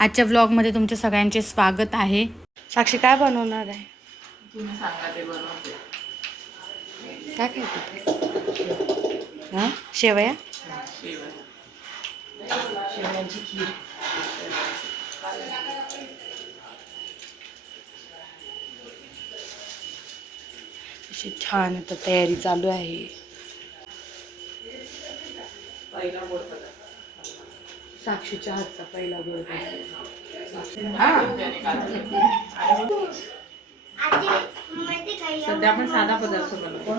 आजच्या व्लॉगमध्ये तुमच्या सगळ्यांचे स्वागत आहे। साक्षी काय बनवणार आहे? तुम्ही सांगा ते बनवते। काय हां शेवया शेवयांची खीर। अशी छान आता तयारी चालू आहे। पहिला गोड साक्षीच्या हातचा पहिला गोड सध्या आपण साधा पदार्थ बनवतो।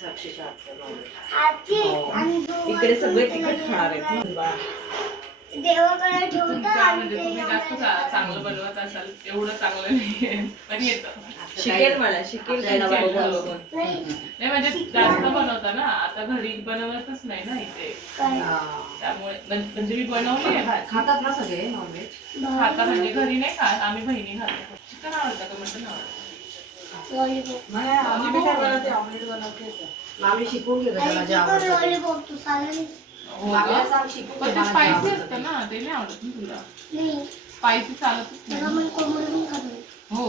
साक्षीच्या हातचा इकडे सगळे तिखट खाणार आहेत। देवाकडे ठेवता म्हणजे तुम्ही जास्त चांगलं बनवत असाल एवढं चांगलं नाही पण येतं। शिकेल मला शिकेल नाही म्हणजे जास्त बनवता ना, आता घरी बनवतच नाही ना इथे, त्यामुळे म्हणजे मी बनवली आहे। खातात ना सगळे नॉनव्हेज? खाता म्हणजे घरी नाही खात, आम्ही बहिणी खातो। चिकन आवडतं का मटन आवडतं? ऑमलेट बनवते मामी शिकून घे लॉलीपॉप तू चालेल पण ते स्पायसी असतं ना, ते नाही आवडत ना तुला? स्पायसी चालतच नाही। हो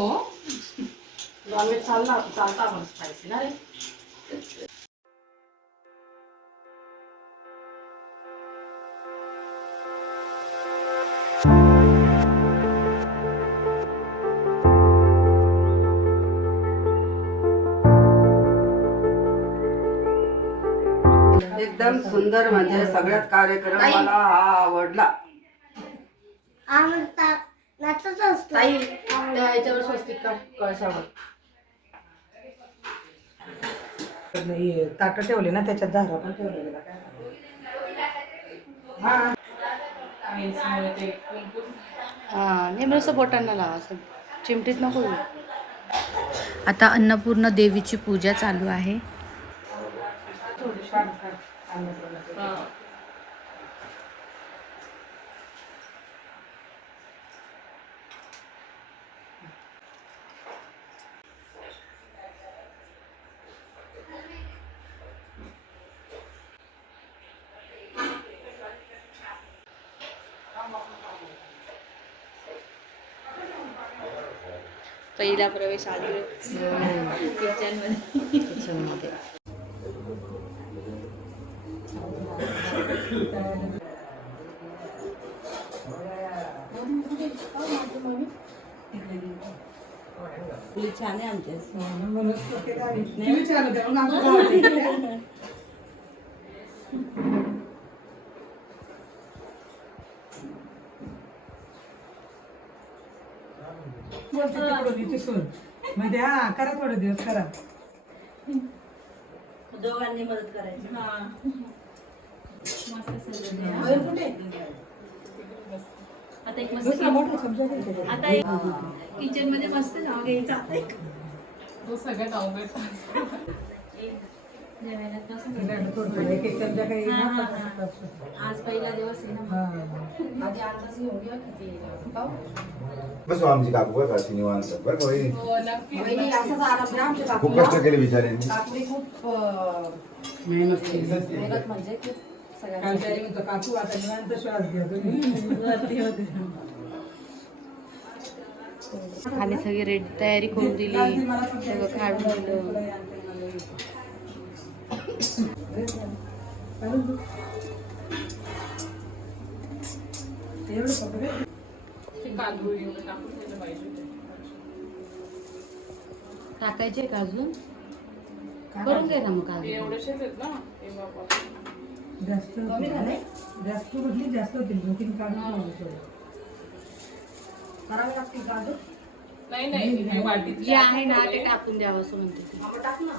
नॉनव्हेज चालता पण स्पायसी ना रे। एकदम सुंदर, म्हणजे सगळ्यात कार्यक्रम मला हा आवडला। नाचत असतो ताई त्या ह्याच्यावर स्वस्तिक काढ कळसावर। नाही ताट ठेवले ना, त्याच्यात झारा पण ठेवलेला काय हां नेमकं बोटांना लावा, असं चिमटीत नको देऊ। आता अन्नपूर्ण देवीची पूजा चालू आहे। पहिला प्रवेश आधी किचनमध्ये। छान आहे आमच्या म्हणजे हा करा थोडे दिवस करा, दोघांनी मदत करायची। आता एक मस्त आता किचन मध्ये मस्त जाऊ घ्यायचा। तो सगळ्यात अवघड आज पहिला दिवस आहे ना, आधी अंदाज घेऊन घ्या किती बस आमची काकू बघा अशी निवांत बरं का वहिनी. वहिनी असंच आराम द्या आमच्या खूप काकूला। कष्ट केले बिचाऱ्यांनी. काकूने खूप मेहनत म्हणजे खूप सगळ्यांची। काकू आता निवांत श्वास घ्या तुम्ही। आणि सगळी रेडी तयारी करून दिली, सगळं काढून दिलं। काजू एवढं टाकून दिलं पाहिजे। टाकायचे का अजून? करून घे ना मग काजू। एवढेशेच आहेत ना ते बाबा। जास्त कमी झाले, जास्त कुठली जास्त होतील, 2-3 काढून करावे लागतील काजू। नाही वाटीत जे आहे ना ते टाकून द्यावं असं म्हणते ती। टाक ना।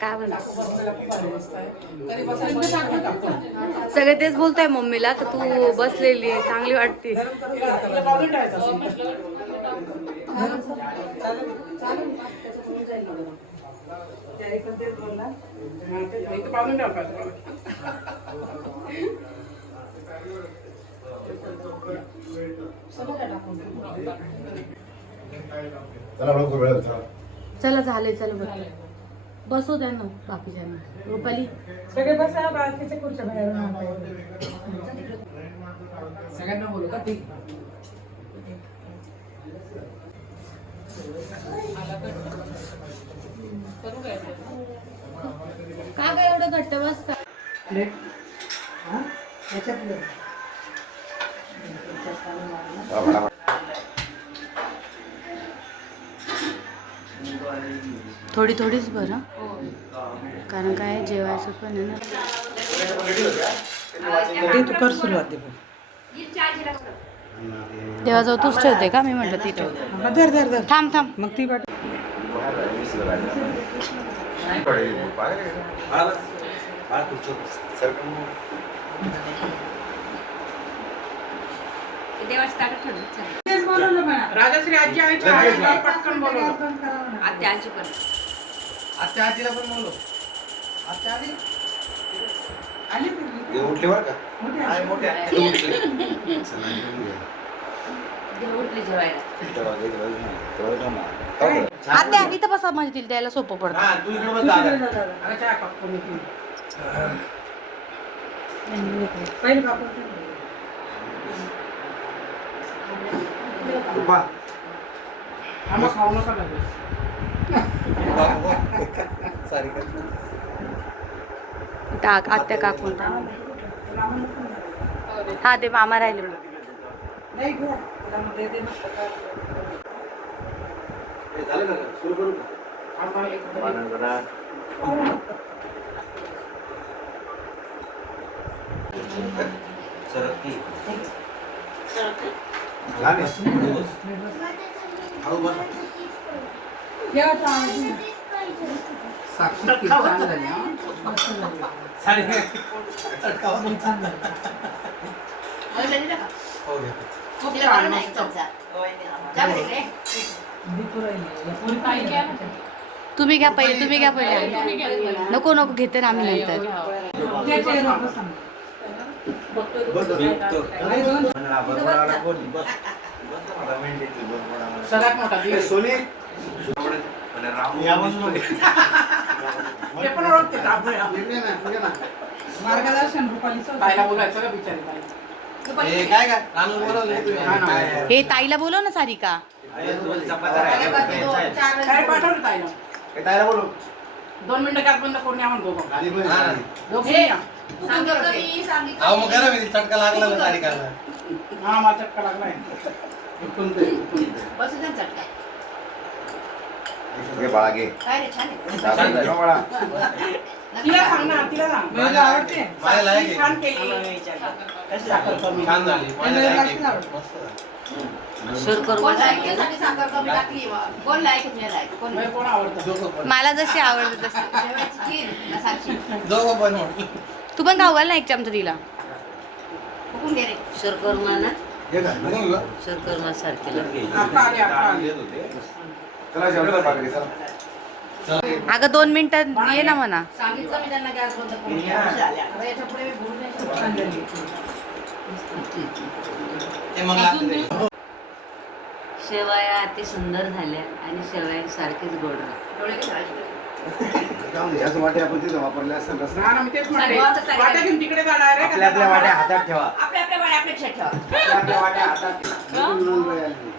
काय म्हणतो सगळे तेच बोलताय मम्मीला, तर तू बसलेली चांगली वाटते। चला बघू वेळ चला. चला झाले चल बरं बसू द्या ना बाकीच्यांना. रुपाली सगळे बसा बाकीच्या खुर्च्या बाहेरून आणता. सगळ्यांना बोलू का ठीक. करू काय का काय एवढं घट्ट बसता? प्लेट हां याच्यात प्लेट. चला, फटाफट. थोडी थोडीच बरं कारण काय जेवायचं पण आहे ना. ते तू कर सुरुवात दे. देवाजवळ तूच ठेवते का? मी म्हटलं ती ठेवते. हा, धर धर धर. थांब थांब. मग ती वाट तेच बोलवलं म्हणा. राजश्री आजी आणि चहा पटकन बोलवलं. आत्याची पण आत्या आजीला पण बोलव. आत्या आली? आली ती. हे उठले बरं का? मोठी आहे आहे. मोठ्या. ते उठले. चला, घेऊन घ्या. देव उठले जेवायला. तेव्हा घे, तेव्हा घे. तेव्हा घे ना. तेव्हा घे. आत्या इथं बसा म्हणजे तिला द्यायला सोपं पडतं. हा, तू इकडे बस तू दादा. तिकडे जा, दादा. अरे चहा कप करून येते. पहिले कापून ठेव. रुपा. आम्हा खाऊ नका लागेल. सारिका. टाक आत्या काकून हा ते मामा राहिले. नाही गं. त्याला मग दे म्हटलं का. हे झालं का? सुरू करू का? आम्हा एक पानं जरा. सरक की. लहान आहे. हळू बस. या चालेल. साक्षी किती छान झाली हा. सारिका. तडकावर. छान झालं. हो घ्या. खूप जेवण नाही चमचा. जा बरं इकडे. भीती राहिली. कोणी काय केलं? तुम्ही घ्या पहिले. तुम्ही घ्या पहिले. तुम्ही घ्या. नको नको घेते ना आम्ही नंतर. त्या चेहऱ्यावर बसा. बस, बस. आई दोन. म्हणा, बरोबर कोण? बस. बस ना, मला मेंढी येते, बरोबर आम्हाला. सगळ्यात मोठा ए, दिवस. सोनी. या बाजूला. ते पण ओळखते का? आपण ये ना. मार्गदर्शन रुपालीचं. ताईला बोलायचं का बिचारी ताई? ए, काय काय? रानू बोलवलंय तुम्ही. हा ना. हे ताईला बोलव ना सारिका. काय पाठवलं ताईला? ए, ताईला बोलव. 2 मिनिटं काय बंद करून या म्हणतो दोघं. गाडी पण हा. आहे. दोघं या. अहो मग करा मी चटका लागला ना सारिकाला. हा मला चटका लागलाय. उठून दे. बसू द्या ना चटका. घे बाळा, घे. काय रे छान आहे. दाबून घे, बाळा. तिला सांग ना, तिला सांग. मला आवडते. मला लायक आहे. छान केली. साखर कमी. छान झाली. मला मला लायक लागते आहे. आवडते. मस्त झाली. सुरकर कोण लायक आहे? साठी साखर कमी टाकली. कोण लायक आहे? नाही लायक. कोण मला कोण आवडतं? दोघं पण. मला जशी आवडते तशी. जेवायची खीर ना साक्षी. दोघं पण म्हटलं. तू पण खाऊ घाल ना एक चमचा तिला. फुकून घे रे. शर्करमा ना घे का? बघू का? शर्करमा सारखेला आता आले, आता आले. चला, जेवढं पाकडी, चला. अगं 2 मिनिटं ये ना म्हणा. सांगितलं मी त्यांना गॅस बंद करून घ्या. झाल्या. आता याच्या पुढे मी बोलू नाही शकत. छान झाली. ते मग लागते. शेवया अति सुंदर झाल्या आणि शेवया सारखीच गोड राहतात. डोळे कसे लावायचे? जाऊ दे, याच वाटे आपण तिथं वापरले असेल रस्ता. हा ना, मी तेच म्हणते. सर्वांचं चालेल. वाट्या घेऊन तिकडे जा direct. आपल्या आपल्या वाट्या हातात ठेवा. आपल्या आपल्या वाड्या आपल्या खिशात ठेवा. आपल्या आपल्या वाट्या हातात ठेवा. इकडून उडून राहिली.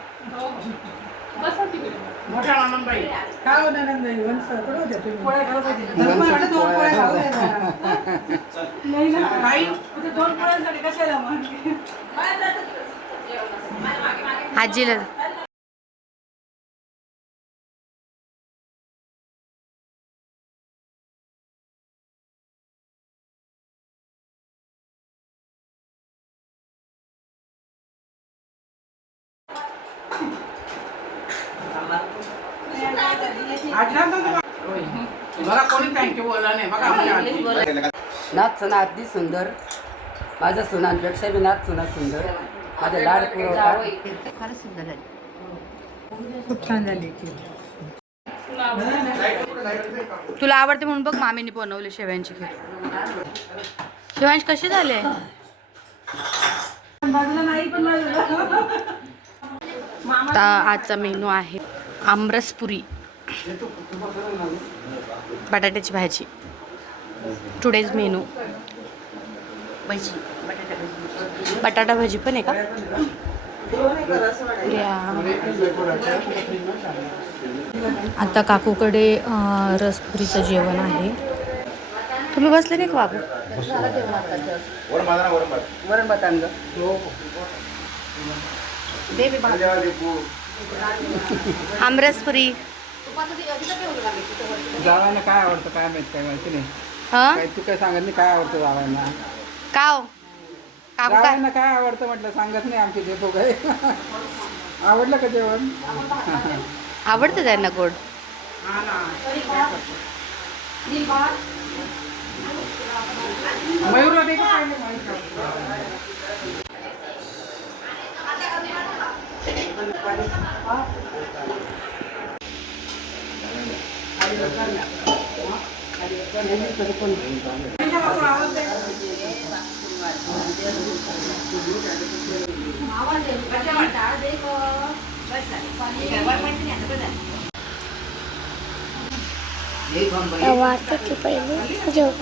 बसा तिकडे. मोठ्या मामांबाई. काय हो नंदनबाई? वंश कडे होत्या तुम्ही. पोळ्या खात होते. धर्म वाटत 2 पोळ्या खाऊ द्या जरा. नाही ना. नाही. ते 2 पोळ्यांसाठी कशाला मग? आजीला आठवण तर तुम्हाला. बघा कोणी थँक्यू बोलला नाही. बघा आमच्या आजी. नाच सुना अगदी सुंदर. माझ्या सुनांपेक्षा मी नाच सुना सुंदर. माझे लाड पुरवठा. फारच सुंदर झाली. खूप छान झाली. तुला आवडते म्हणून बघ मामीने बनवले शेवयांची खीर. शेवयांश कसे झाले? बाजूला नाही पण बाजूला. आता आजचा मेनू आहे आमरसपुरी, बटाट्याची भाजी. टुडेज मेनू भजी, बटाटा भजी. बटाटा भाजी पण आहे का? या. आता काकूकडे रसपुरीचं जेवण आहे. तुम्ही बसले नाही का बाबू? वरण भात ना, वरण भात. वरण भात आणलं. आमरसपुरी. जावायला काय आवडतं काय माहित, काय माहिती नाही. हा काय तू काय सांगत नाही काय आवडतं जावायला? का हो? काकू काय जावायला काय आवडतं म्हटलं सांगत नाही आमचे देतो काय. आवडलं का जेवण? आवडतं त्यांना गोड? मयूरला दे का काय नाही वाजताची पहिले जेवत.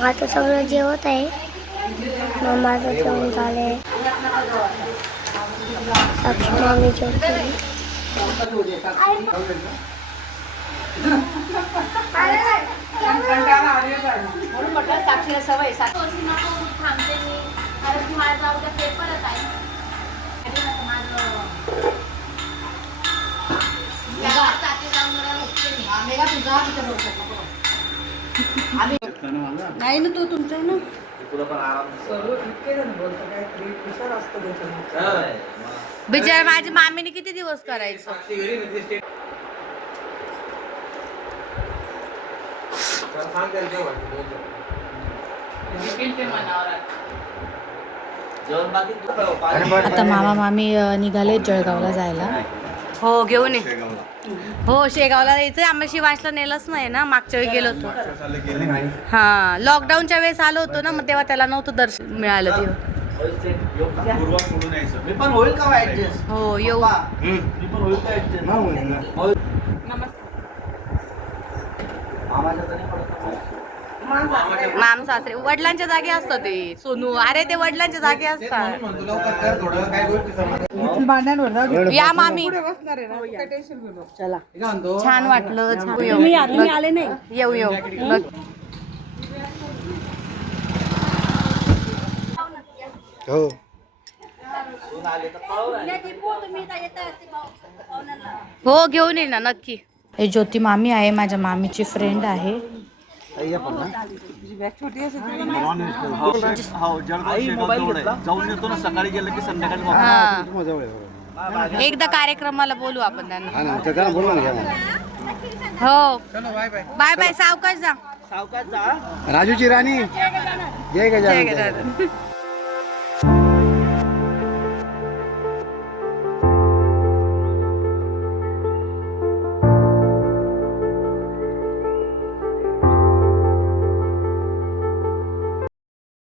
आता सगळं जेवत आहे. मग माझं जेवण झालंय. साक्षी मामी जेवते. म्हणून म्हटलं साक्षीला सवय. नाही ना, तू तुमचं आहे ना. सर्व इतके जण बोलतो काहीतरी विचार असतो त्याच्यामध्ये. बिचार माझ्या मामीने किती दिवस करायचं. देखील ते मनावर आहे. जेवण बाकी आता मामा मामी निघाले जळगावला जायला. हो घेऊन ये. हो शेगावला जायचंय. आम्ही शिवांशला नेलंच नाही ना, मागच्या वेळी गेलो होतो. हा लॉकडाऊनच्या वेळेस आलो होतो ना, मग तेव्हा त्याला नव्हतं दर्शन मिळालं तेव्हा. मी पण होईल का ऍडजस्ट? हो येऊ. मी पण होईल का ऍडजस्ट? मामाच्या तरी माम सासरे वडिलांच्या जागी असतात ते सोनू. अरे ते वडिलांच्या जागी असतात. भांड्यांवर जाऊ दे. या मामी. पुढे बसणार आहे ना, काय टेन्शन घेऊ नको. चला छान वाटलं. तुम्ही आले नाही? येऊ येऊ नक्की. हो. हो घेऊन ये ना नक्की. हे ज्योती मामी आहे, माझ्या मामीची फ्रेंड आहे. छोटी असेल जाऊन येतो ना, सकाळी गेलं की संध्याकाळी हा एकदा कार्यक्रमाला बोलू आपण त्यांना. हो बाय बाय. सावकाश जा. सावकाश जा. राजूची राणी जय गजानन. जय गजानन.